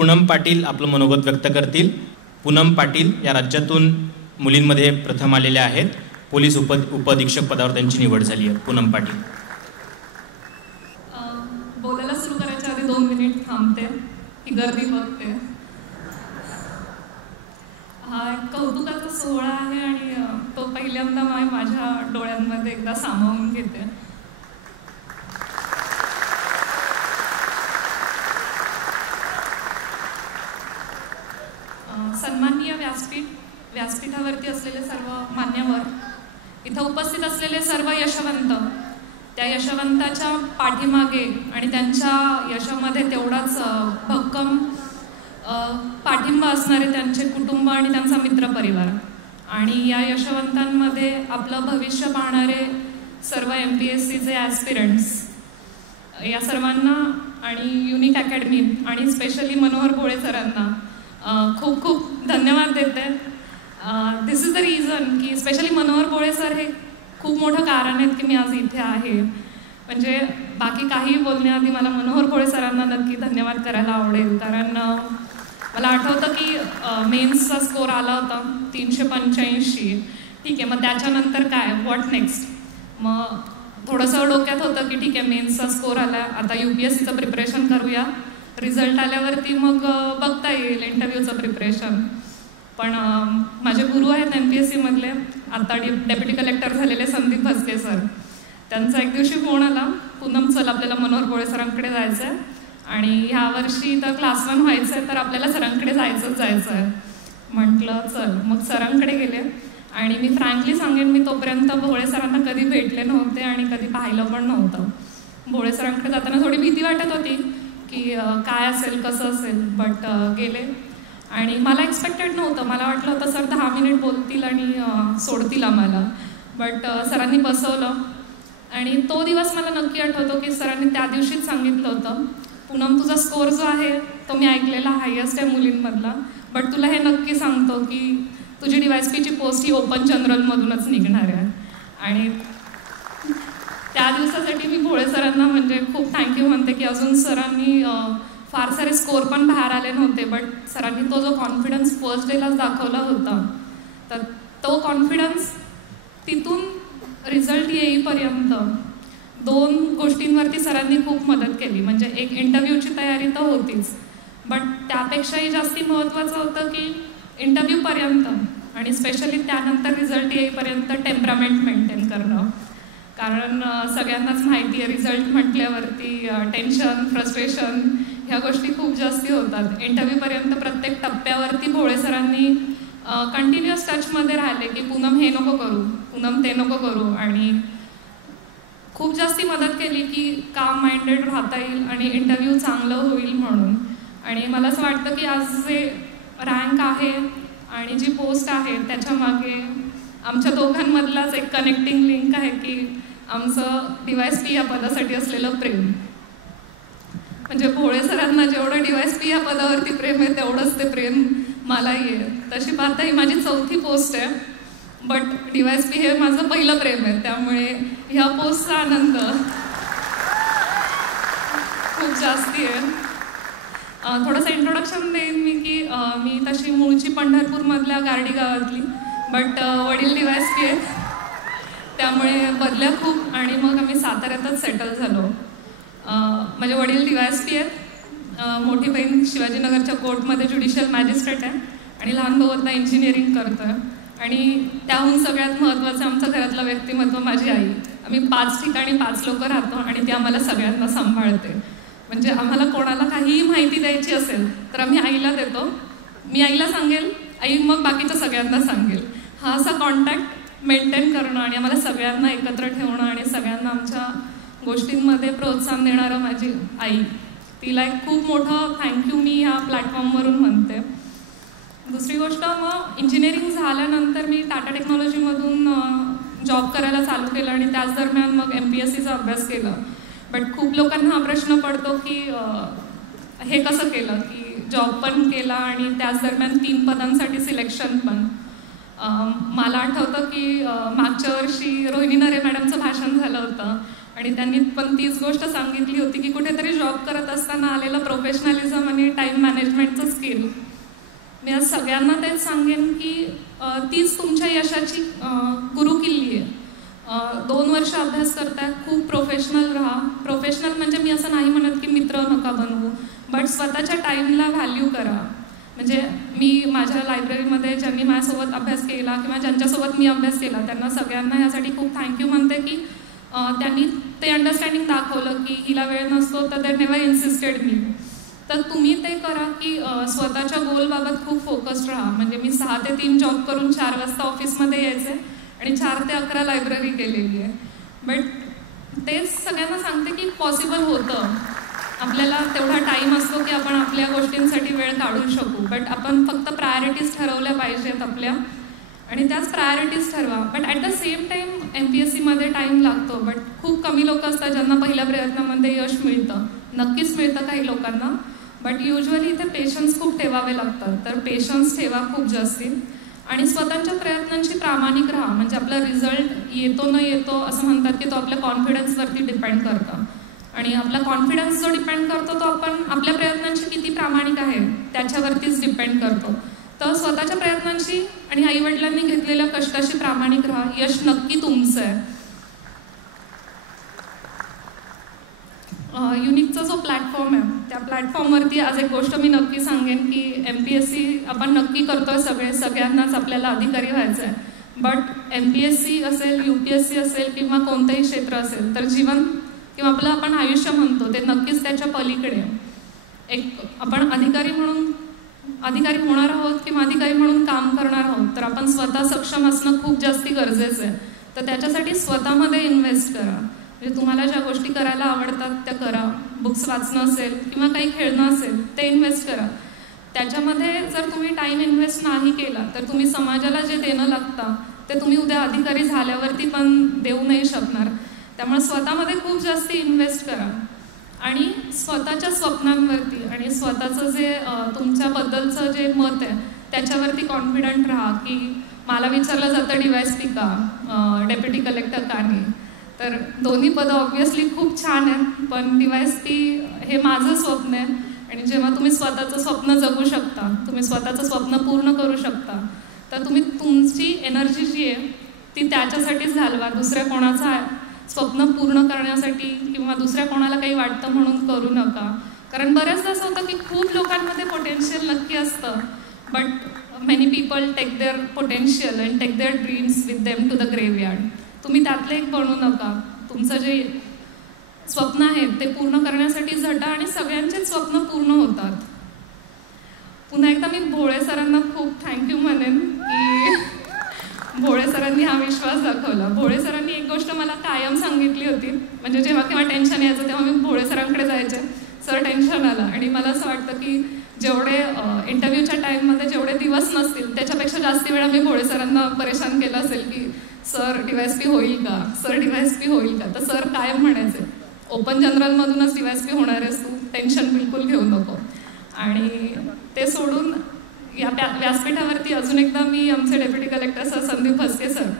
पूनम पाटील आपलं मनोगत व्यक्त करतील. पूनम पाटील या राज्यातून मुलींमध्ये प्रथम आलेल्या आहेत. पोलीस उपअधीक्षक पदावर त्यांची निवड झाली आहे. पूनम पाटील. बोलायला सुरू करायच्या आधी 2 मिनिट थांबते, ही गर्दी बघते. हा कौतुकाचा सोहळा आहे आणि तो पहिल्यांदा माझ्या डोळ्यांमध्ये एकदा सामावून घेते. सन्माननीय व्यासपीठावरती असलेले सर्व मान्यवर, इथं उपस्थित असलेले सर्व यशवंत, त्या यशवंताच्या पाठीमागे आणि त्यांच्या यशामध्ये तेवढाच भक्कम पाठिंबा असणारे त्यांचे कुटुंब आणि त्यांचा मित्रपरिवार, आणि या यशवंतांमध्ये आपलं भविष्य पाहणारे सर्व MPSCचे ॲस्पिरंट्स, या सर्वांना आणि युनिक अकॅडमी आणि स्पेशली मनोहर भोळे सरांना खूप खूप धन्यवाद देते. दिस इज द रिझन की स्पेशली मनोहर भोळे सर हे खूप मोठं कारण आहेत की मी आज इथे आहे. म्हणजे बाकी काही बोलण्याआधी मला मनोहर भोळे सरांना नक्की धन्यवाद करायला आवडेल, कारण मला आठवतं की मेन्सचा स्कोर आला होता 385. ठीक आहे, मग त्याच्यानंतर काय, व्हॉट नेक्स्ट. मग थोडंसं डोक्यात होतं की ठीक आहे, मेन्सचा स्कोर आला, आता UPSCचं प्रिपरेशन करूया, रिझल्ट आल्यावरती मग बघता येईल इंटरव्ह्यूचं प्रिपरेशन. पण माझे गुरु आहेत MPSCमधले, आता डेप्युटी कलेक्टर झालेले संदीप भस्के सर, त्यांचा एक दिवशी फोन आला, पूनम चल आपल्याला मनोहर भोळे सरांकडे जायचं आहे आणि ह्या वर्षी तर क्लास 1 व्हायचं आहे, तर आपल्याला सरांकडे जायचं आहे. म्हटलं चल, मग सरांकडे गेले. आणि मी फ्रँकली सांगेन, मी तोपर्यंत भोळे सरांना कधी भेटले नव्हते आणि कधी पाहिलं पण नव्हतं. भोळे सरांकडे जाताना थोडी भीती वाटत होती की काय असेल, कसं असेल, बट गेले. आणि मला एक्सपेक्टेड नव्हतं, मला वाटलं होतं सर 10 मिनिट बोलतील आणि सोडतील आम्हाला, बट सरांनी बसवलं. आणि तो दिवस मला नक्की आठवतो की सरांनी त्या दिवशीच सांगितलं होतं, पूनम तुझा स्कोर जो आहे तो मी ऐकलेला हायेस्ट आहे मुलींमधला, बट तुला हे नक्की सांगतो की तुझी DYSPची पोस्ट ही ओपन जनरलमधूनच निघणार आहे. आणि त्या दिवसासाठी मी भोळे सरांना म्हणजे खूप थँक्यू म्हणते की अजून सरांनी फार सारे स्कोर पण बाहेर आले नव्हते, बट सरांनी तो जो कॉन्फिडन्स फर्स्ट डेलाच दाखवला होता, तर तो कॉन्फिडन्स तिथून रिझल्ट येईपर्यंत 2 गोष्टींवरती सरांनी खूप मदत केली. म्हणजे एक इंटरव्ह्यूची तयारी तर होतीच, बट त्यापेक्षाही जास्ती महत्त्वाचं होतं की इंटरव्ह्यूपर्यंत आणि स्पेशली त्यानंतर रिझल्ट येईपर्यंत टेम्परामेंट मेंटेन करणं. कारण सगळ्यांनाच माहिती आहे रिझल्ट म्हटल्यावरती टेन्शन, फ्रस्ट्रेशन ह्या गोष्टी खूप जास्ती होतात. इंटरव्ह्यूपर्यंत प्रत्येक टप्प्यावरती भोळे सरांनी कंटिन्युअस टचमध्ये राहिले की पूनम हे नको करू, पूनम ते नको करू, आणि खूप जास्ती मदत केली की काम माइंडेड राहता येईल आणि इंटरव्ह्यू चांगलं होईल म्हणून. आणि मला असं वाटतं की आज जे रँक आहे आणि जी पोस्ट आहे त्याच्यामागे आमच्या दोघांमधलाच एक कनेक्टिंग लिंक आहे की आमचं DYSP या पदासाठी असलेलं प्रेम. म्हणजे भोळे सरांना जेवढं DYSP या पदावरती प्रेम आहे तेवढंच ते प्रेम मलाही आहे. तशी पाहता ही माझी 4थी पोस्ट आहे, बट DYSP हे माझं पहिलं प्रेम आहे, त्यामुळे ह्या पोस्टचा आनंद खूप जास्ती आहे. थोडंसं इंट्रोडक्शन देईन मी की मी तशी मूळची पंढरपूरमधल्या गारडी गावातली, बट वडील DYSP आहेत, त्यामुळे बदल्या खूप. आणि मग आम्ही साताऱ्यातच सेटल झालो. माझे वडील DYSP आहेत, मोठी बहीण शिवाजीनगरच्या कोर्टमध्ये ज्युडिशियल मॅजिस्ट्रेट आहे आणि लहान भाऊ आता इंजिनिअरिंग करतो आहे. आणि त्याहून सगळ्यात महत्त्वाचं आमचं घरातलं व्यक्तिमत्व माझी आई. आम्ही 5 ठिकाणी 5 लोकं राहतो आणि ती आम्हाला सगळ्यांना सांभाळते. म्हणजे आम्हाला कोणाला काहीही माहिती द्यायची असेल तर आम्ही आईला देतो, मी आईला सांगेल, आई मग बाकीच्या सगळ्यांना सांगेल. हा असा कॉन्टॅक्ट मेंटेन करणं आणि आम्हाला सगळ्यांना एकत्र ठेवणं आणि सगळ्यांना आमच्या गोष्टींमध्ये प्रोत्साहन देणारं माझी आई, तिला एक खूप मोठं थँक्यू मी ह्या प्लॅटफॉर्मवरून म्हणते. दुसरी गोष्ट, मग इंजिनिअरिंग झाल्यानंतर मी टाटा टेक्नॉलॉजीमधून जॉब करायला चालू केलं आणि त्याच दरम्यान मग MPSCचा अभ्यास केला. बट खूप लोकांना हा प्रश्न पडतो की हे कसं केलं, की जॉब पण केला आणि त्याच दरम्यान 3 पदांसाठी सिलेक्शन पण. मला आठवतं की मागच्या वर्षी रोहिणी नरे मॅडमचं भाषण झालं होतं आणि त्यांनी पण तीच गोष्ट सांगितली होती की कुठेतरी जॉब करत असताना आलेलं प्रोफेशनलिझम आणि टाईम मॅनेजमेंटचं स्किल. मी आज सगळ्यांना तेच सांगेन की तीच तुमच्या यशाची गुरुकिल्ली आहे. 2 वर्ष अभ्यास करताय, खूप प्रोफेशनल राहा. प्रोफेशनल म्हणजे मी असं नाही म्हणत की मित्र नका बनवू, बट स्वतःच्या टाईमला व्हॅल्यू करा. म्हणजे मी माझ्या लायब्ररीमध्ये ज्यांनी माझ्यासोबत अभ्यास केला किंवा ज्यांच्यासोबत मी अभ्यास केला त्यांना सगळ्यांना ह्यासाठी खूप थँक्यू म्हणते की त्यांनी ते अंडरस्टँडिंग दाखवलं की हिला वेळ नसतो तर दे नेव्हर इन्सिस्टेड मी. तर तुम्ही ते करा की स्वतःच्या गोलबाबत खूप फोकस्ड राहा. म्हणजे मी 6 ते 3 जॉब करून 4 वाजता ऑफिसमध्ये यायचे आणि 4 ते 11 लायब्ररी केलेली आहे. बट तेच सगळ्यांना सांगते की पॉसिबल होतं. आपल्याला तेवढा टाईम असतो की आपण आपल्या गोष्टींसाठी वेळ काढू शकू. बट आपण फक्त प्रायोरिटीज ठरवल्या पाहिजेत आपल्या आणि त्याच प्रायोरिटीज ठरवा. But at the same time MPSCमध्ये टाईम लागतो. बट खूप कमी लोक असतात ज्यांना पहिल्या प्रयत्नामध्ये यश मिळतं. नक्कीच मिळतं काही लोकांना, बट युजली इथे पेशन्स खूप ठेवावे लागतात. तर पेशन्स ठेवा खूप जास्ती आणि स्वतःच्या प्रयत्नांची प्रामाणिक राहा. म्हणजे आपला रिझल्ट येतो न येतो असं म्हणतात की तो आपल्या कॉन्फिडन्सवरती डिपेंड करतो आणि आपला कॉन्फिडन्स जो डिपेंड करतो तो आपण आपल्या प्रयत्नांची किती प्रामाणिक आहे त्याच्यावरतीच डिपेंड करतो. तर स्वतःच्या प्रयत्नांची आणि आईवडिलांनी घेतलेल्या कष्टाशी प्रामाणिक राहा. यश नक्की तुमचं आहे. युनिकचा जो प्लॅटफॉर्म आहे त्या प्लॅटफॉर्मवरती आज एक गोष्ट मी नक्की सांगेन की MPSC आपण नक्की करतोय सगळ्यांनाच आपल्याला अधिकारी व्हायचं आहे. बट MPSC असेल, UPSC असेल किंवा कोणतंही क्षेत्र असेल तर जीवन किंवा आपलं आपण आयुष्य म्हणतो ते नक्कीच त्याच्या पलीकडे. एक आपण अधिकारी होणार आहोत किंवा अधिकारी म्हणून काम करणार आहोत तर आपण स्वतः सक्षम असणं खूप जास्ती गरजेचं आहे. तर त्याच्यासाठी स्वतःमध्ये इन्व्हेस्ट करा. म्हणजे तुम्हाला ज्या गोष्टी करायला आवडतात त्या करा. बुक्स वाचणं असेल किंवा काही खेळणं असेल ते इन्व्हेस्ट करा. त्याच्यामध्ये जर तुम्ही टाईम इन्व्हेस्ट नाही केला तर तुम्ही समाजाला जे देणं लागतं ते तुम्ही उद्या अधिकारी झाल्यावरती पण देऊ नाही शकणार. त्यामुळे स्वतःमध्ये खूप जास्ती इन्व्हेस्ट करा आणि स्वतःच्या स्वप्नांवरती आणि स्वतःचं जे तुमच्याबद्दलचं जे मत आहे त्याच्यावरती कॉन्फिडंट राहा. की मला विचारलं जातं DYSP का, डेप्युटी कलेक्टर का नाही. तर दोन्ही पदं ऑब्व्हियसली खूप छान आहेत, पण DYSP हे माझं स्वप्न आहे. आणि जेव्हा तुम्ही स्वतःचं स्वप्न जगू शकता, तुम्ही स्वतःचं स्वप्न पूर्ण करू शकता तर तुम्ही तुमची एनर्जी जी आहे ती त्याच्यासाठीच घालवा. दुसऱ्या कोणाचा स्वप्न पूर्ण करण्यासाठी किंवा दुसऱ्या कोणाला काही वाटतं म्हणून करू नका. कारण बऱ्याचदा असं होतं की खूप लोकांमध्ये पोटेन्शियल नक्की असतं but many people take their potential and take their dreams with them to the graveyard. तुम्ही त्यातले एक बनू नका. तुमचं जे स्वप्न आहे ते पूर्ण करण्यासाठी झटा आणि सगळ्यांचेच स्वप्न पूर्ण होतात. पुन्हा एकदा मी भोळे सरांना खूप थँक्यू म्हणेन की भोळे सरांनी हा विश्वास दाखवला. भोळे सरांनी एक गोष्ट मला कायम सांगितली होती. म्हणजे जेव्हा केव्हा टेन्शन यायचं तेव्हा मी भोळे सरांकडे जायचे, सर टेन्शन आलं. आणि मला असं वाटतं की जेवढे इंटरव्ह्यूच्या टाईममध्ये जेवढे दिवस नसतील त्याच्यापेक्षा जास्ती वेळा मी भोळे सरांना परेशान केलं असेल की सर DYSP होईल का, सर DYSP होईल का. तर सर कायम म्हणायचे ओपन जनरलमधूनच DYSP होणार आहेस तू, टेन्शन बिलकुल घेऊ नको. आणि ते सोडून या व्यासपीठावरती अजून एकदा मी आमचे deputy collector sir Sandeep Bhaske sir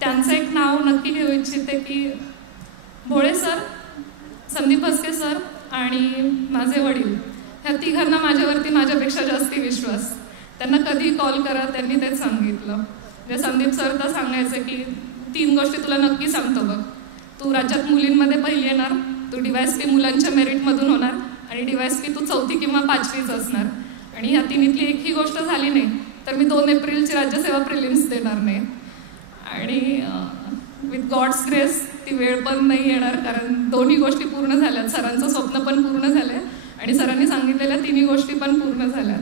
त्यांचं एक नाव नक्की घेऊ इच्छिते की भोळे सर, संदीप भस्के सर आणि माझे वडील ह्या तिघांना माझ्यावरती माझ्यापेक्षा जास्ती विश्वास. त्यांना कधी कॉल करा त्यांनी तेच सांगितलं. म्हणजे संदीप सर तर सांगायचे की 3 गोष्टी तुला नक्की सांगतो बघ, तू राज्यात मुलींमध्ये पहिली येणार, तू DYSP मुलांच्या मेरिटमधून होणार आणि DYSP तू 4थी किंवा 5वीच असणार. आणि ह्या तिन्हीतली एकही गोष्ट झाली नाही तर मी 2 एप्रिलची राज्यसेवा प्रिलिम्स देणार नाही. आणि विथ गॉड्स ग्रेस ती वेळ पण नाही येणार कारण दोन्ही गोष्टी पूर्ण झाल्यात. सरांचं स्वप्न पण पूर्ण झालं आहे आणि सरांनी सांगितलेल्या 3 गोष्टी पण पूर्ण झाल्यात.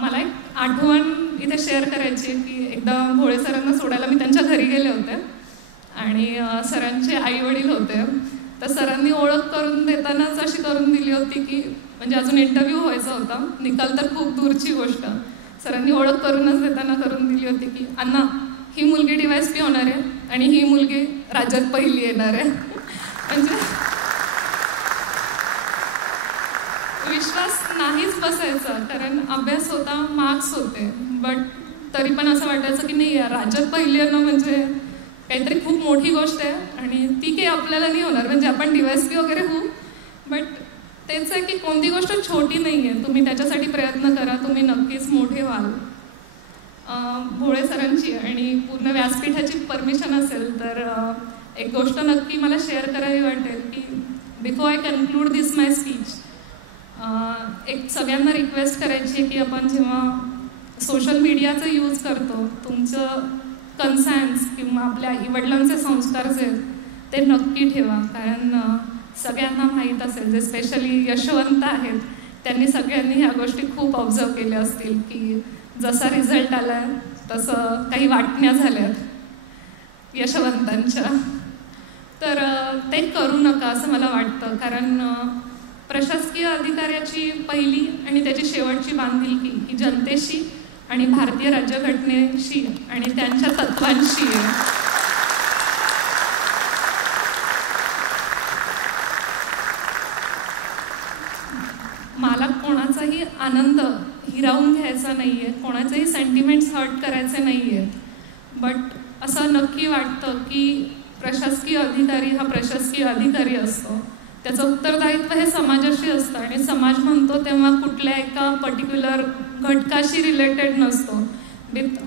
मला एक आठवण इथे शेअर करायची की एकदा भोळे सरांना सोडायला मी त्यांच्या घरी गेले होते आणि सरांचे आईवडील होते. तर सरांनी ओळख करून देतानाच अशी करून दिली होती की म्हणजे अजून इंटरव्ह्यू व्हायचा होता, निकाल तर खूप दूरची गोष्ट. सरांनी ओळख करूनच देताना करून दिली होती की अण्णा ही मुलगी DYSP होणार आहे आणि ही मुलगी राज्यात पहिली येणार आहे. म्हणजे विश्वास नाहीच बसायचा कारण अभ्यास होता, मार्क्स होते, बट तरी पण असं वाटायचं की नाही यार, राज्यात पहिली येणं म्हणजे काहीतरी खूप मोठी गोष्ट आहे आणि ती काही आपल्याला नाही होणार. म्हणजे आपण DYSP वगैरे होऊ, बट तेच आहे की कोणती गोष्ट छोटी नाही आहे. तुम्ही त्याच्यासाठी प्रयत्न करा, तुम्ही नक्कीच मोठे व्हाल. भोळे सरांची आणि पूर्ण व्यासपीठाची परमिशन असेल तर एक गोष्ट नक्की मला शेअर करावी वाटेल की before I conclude this my speech, एक सगळ्यांना रिक्वेस्ट करायची आहे की आपण जेव्हा सोशल मीडियाचा यूज करतो, तुमचं कन्सर्न्स किंवा आपल्या आईवडिलांचे संस्कार जे आहेत ते नक्की ठेवा. कारण सगळ्यांना माहीत असेल, जे स्पेशली यशवंत आहेत त्यांनी सगळ्यांनी ह्या गोष्टी खूप ऑब्झर्व केल्या असतील की जसा रिझल्ट आला आहे तसं काही वाटण्या झाल्यात यशवंतांच्या. तर ते करू नका असं मला वाटतं. कारण प्रशासकीय अधिकाऱ्याची पहिली आणि त्याची शेवटची बांधिलकी ही जनतेशी आणि भारतीय राज्यघटनेशी आणि त्यांच्या तत्वांशी आहे. मला कोणाचाही आनंद हिरावून घ्यायचा नाही आहे, कोणाचेही सेंटिमेंट्स हर्ट करायचे नाही आहेत. बट असं नक्की वाटतं की प्रशासकीय अधिकारी हा प्रशासकीय अधिकारी असतो, त्याचं उत्तरदायित्व हे समाजाशी असतं आणि समाज म्हणतो तेव्हा कुठल्या एका पर्टिक्युलर घटकाशी रिलेटेड नसतो. With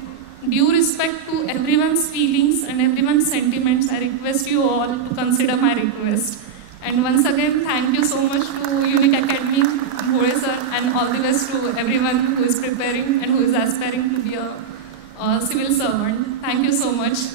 due respect to everyone's feelings and everyone's sentiments, I request you all to consider my request. And once again, thank you so much to Unique Academy, Bhole sir, and all the best to everyone who is preparing and who is aspiring to be a civil servant. Thank you so much.